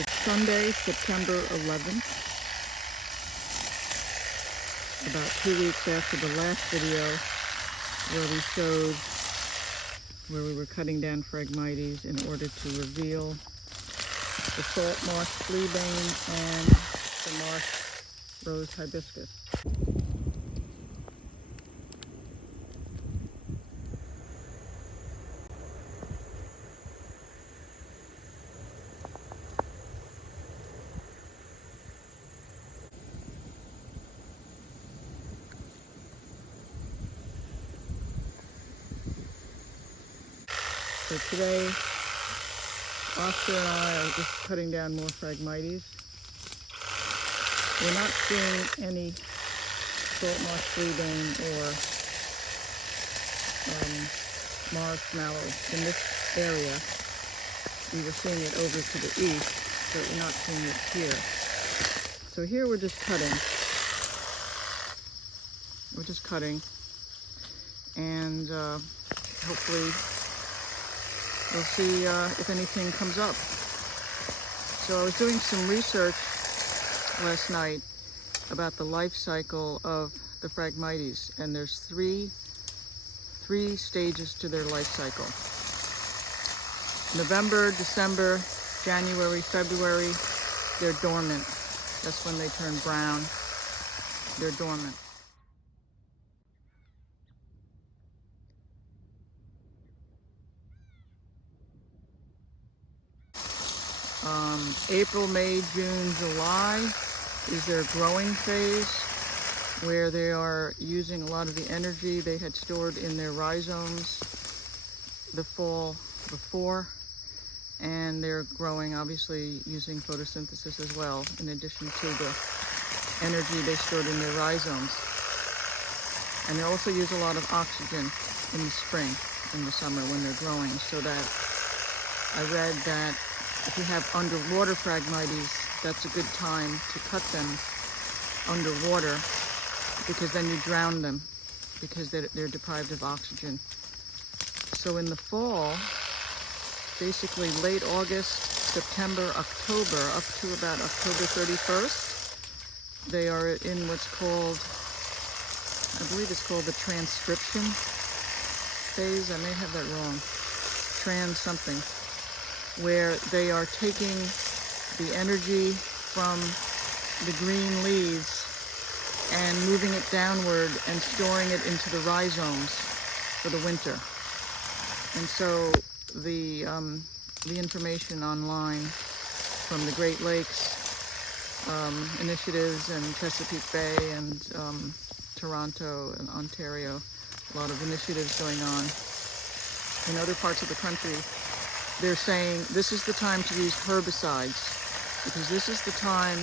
It's Sunday, September 11th, about 2 weeks after the last video where we showed where we were cutting down Phragmites in order to reveal the salt marsh fleabane and the marsh rose hibiscus. So today, Oscar and I are just cutting down more Phragmites. We're not seeing any salt marsh fleabane or marsh mallow in this area. We were seeing it over to the east, but we're not seeing it here. So here we're just cutting. We're just cutting, and hopefully we'll see if anything comes up. So I was doing some research last night about the life cycle of the Phragmites, and there's three stages to their life cycle. November, December, January, February, they're dormant. That's when they turn brown. They're dormant. April, May, June, July is their growing phase, where they are using a lot of the energy they had stored in their rhizomes the fall before, and they're growing obviously using photosynthesis as well, in addition to the energy they stored in their rhizomes. And they also use a lot of oxygen in the spring, in the summer when they're growing, so that I read that if you have underwater Phragmites, that's a good time to cut them underwater, because then you drown them, because they're deprived of oxygen. So in the fall, basically late August, September, October, up to about October 31st, they are in what's called, I believe it's called the Transcription Phase. I may have that wrong. Trans something. Where they are taking the energy from the green leaves and moving it downward and storing it into the rhizomes for the winter. And so the information online from the Great Lakes initiatives and Chesapeake Bay and Toronto and Ontario, a lot of initiatives going on. In other parts of the country, they're saying this is the time to use herbicides, because this is the time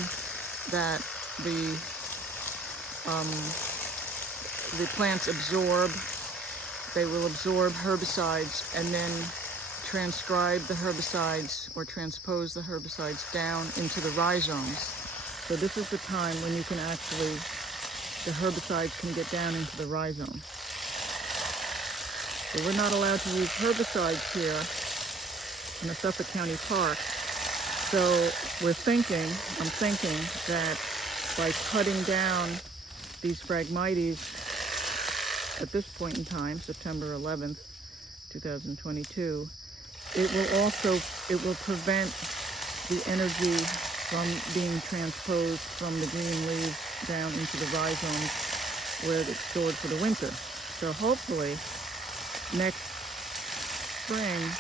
that the plants absorb. They will absorb herbicides and then transcribe the herbicides or transpose the herbicides down into the rhizomes. So this is the time when you can actually, the herbicides can get down into the rhizome. So we're not allowed to use herbicides here in the Suffolk County Park. So I'm thinking that by cutting down these Phragmites at this point in time, September 11th, 2022, it will prevent the energy from being transposed from the green leaves down into the rhizomes where it's stored for the winter. So hopefully next spring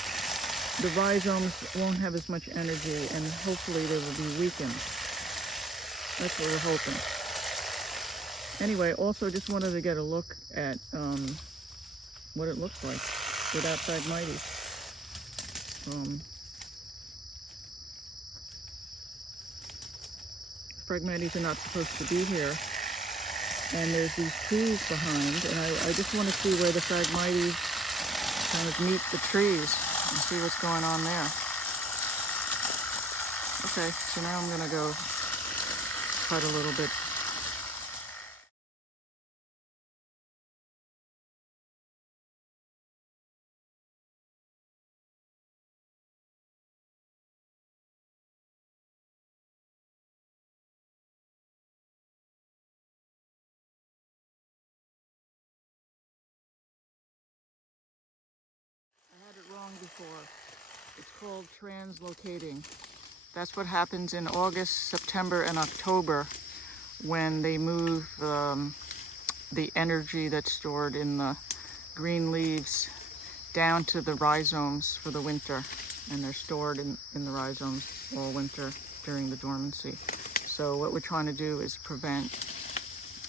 the rhizomes won't have as much energy, and hopefully they will be weakened. That's what we're hoping. Anyway, also just wanted to get a look at what it looks like without Phragmites. Phragmites are not supposed to be here, and there's these trees behind, and I just want to see where the Phragmites kind of meet the trees and see what's going on there. Okay, so now I'm gonna go cut a little bit before. It's called translocating. That's what happens in August, September, and October when they move the energy that's stored in the green leaves down to the rhizomes for the winter. And they're stored in the rhizomes all winter during the dormancy. So what we're trying to do is prevent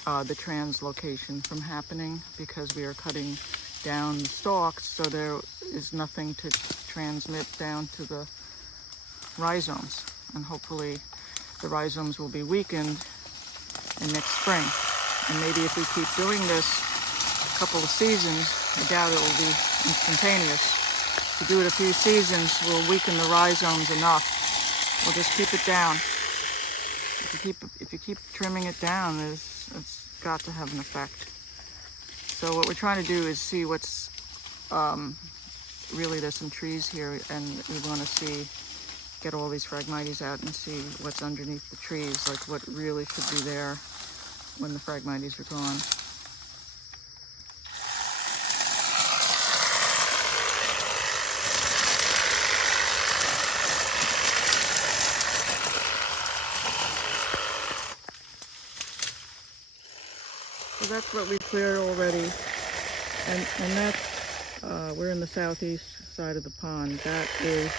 the translocation from happening, because we are cutting down the stalks, so there is nothing to transmit down to the rhizomes. And hopefully the rhizomes will be weakened in next spring. And maybe if we keep doing this a couple of seasons, I doubt it will be instantaneous. If we do it a few seasons, we'll weaken the rhizomes enough. We'll just keep it down. If you keep trimming it down, it's got to have an effect. So what we're trying to do is see what's really, there's some trees here, and we want to get all these Phragmites out and see what's underneath the trees, like what really should be there when the Phragmites are gone. So that's what we cleared already, and that's we're in the southeast side of the pond. That is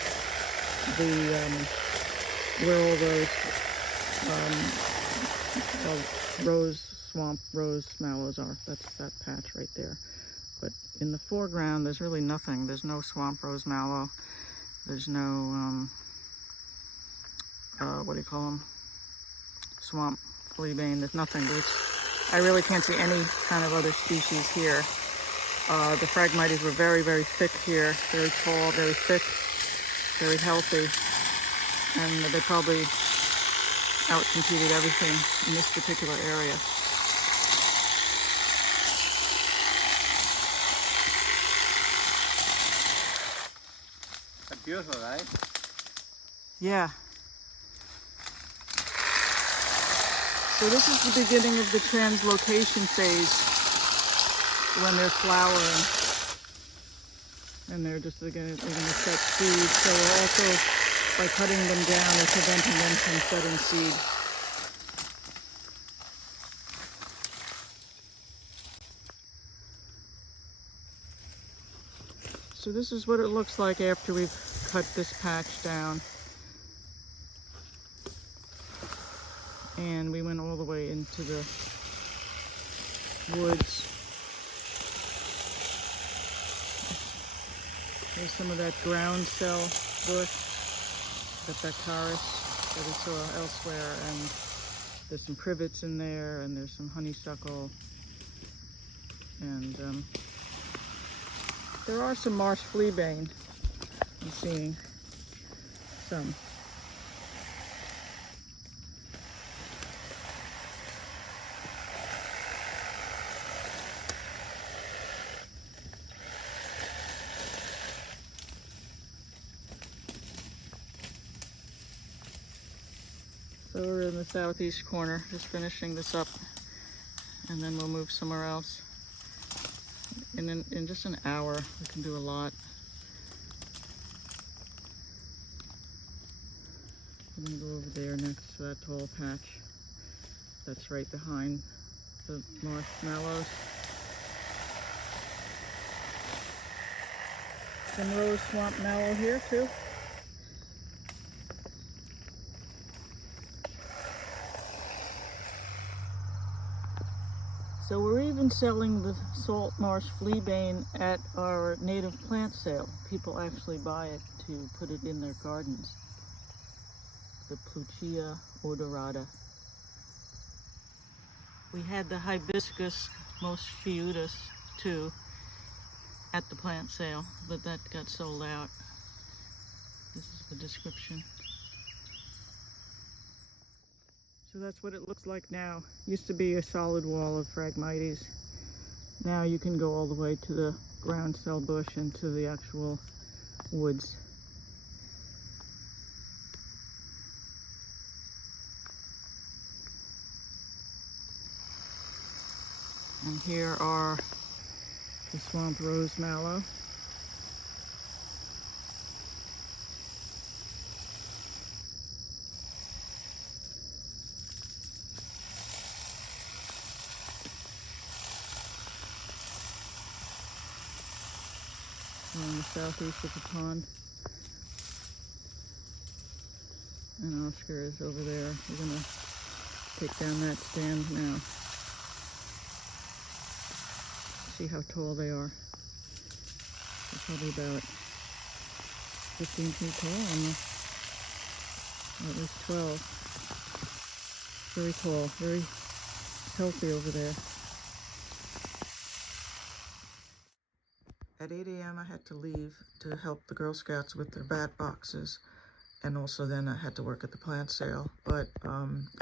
where all those swamp rose mallows are. That's that patch right there. But in the foreground, there's really nothing. There's no swamp rose mallow. There's no what do you call them? Swamp fleabane. There's nothing. I really can't see any kind of other species here. The Phragmites were very, very thick here, very tall, very thick, very healthy, and they probably outcompeted everything in this particular area. That's beautiful, right? Yeah. So this is the beginning of the translocation phase, when they're flowering, and they're going to set seed. So we're also, by cutting them down, we're preventing them from setting seed. So this is what it looks like after we've cut this patch down. And we went all the way into the woods. There's some of that ground cell bush, that baccharis that we saw elsewhere, and there's some privets in there, and there's some honeysuckle, and there are some marsh fleabane. I'm seeing some. So we're in the southeast corner, just finishing this up, and then we'll move somewhere else. In just an hour, we can do a lot. I'm going to go over there next to that tall patch that's right behind the marshmallows. Some rose swamp mallow here too. So we're even selling the salt marsh fleabane at our native plant sale. People actually buy it to put it in their gardens. The Pluchia odorata. We had the hibiscus moschiutus too at the plant sale, but that got sold out. This is the description. So that's what it looks like now. Used to be a solid wall of Phragmites. Now you can go all the way to the ground cell bush and to the actual woods. And here are the swamp rose mallow. southeast of the pond. And Oscar is over there. We're going to take down that stand now. See how tall they are. They're probably about 15 feet tall, almost. Or at least 12. Very tall, very healthy over there. At 8 a.m. I had to leave to help the Girl Scouts with their bat boxes, and also then I had to work at the plant sale. But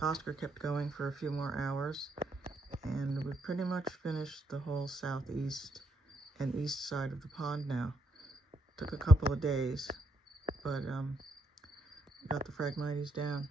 Oscar kept going for a few more hours, and we pretty much finished the whole southeast and east side of the pond now. Took a couple of days, but got the Phragmites down.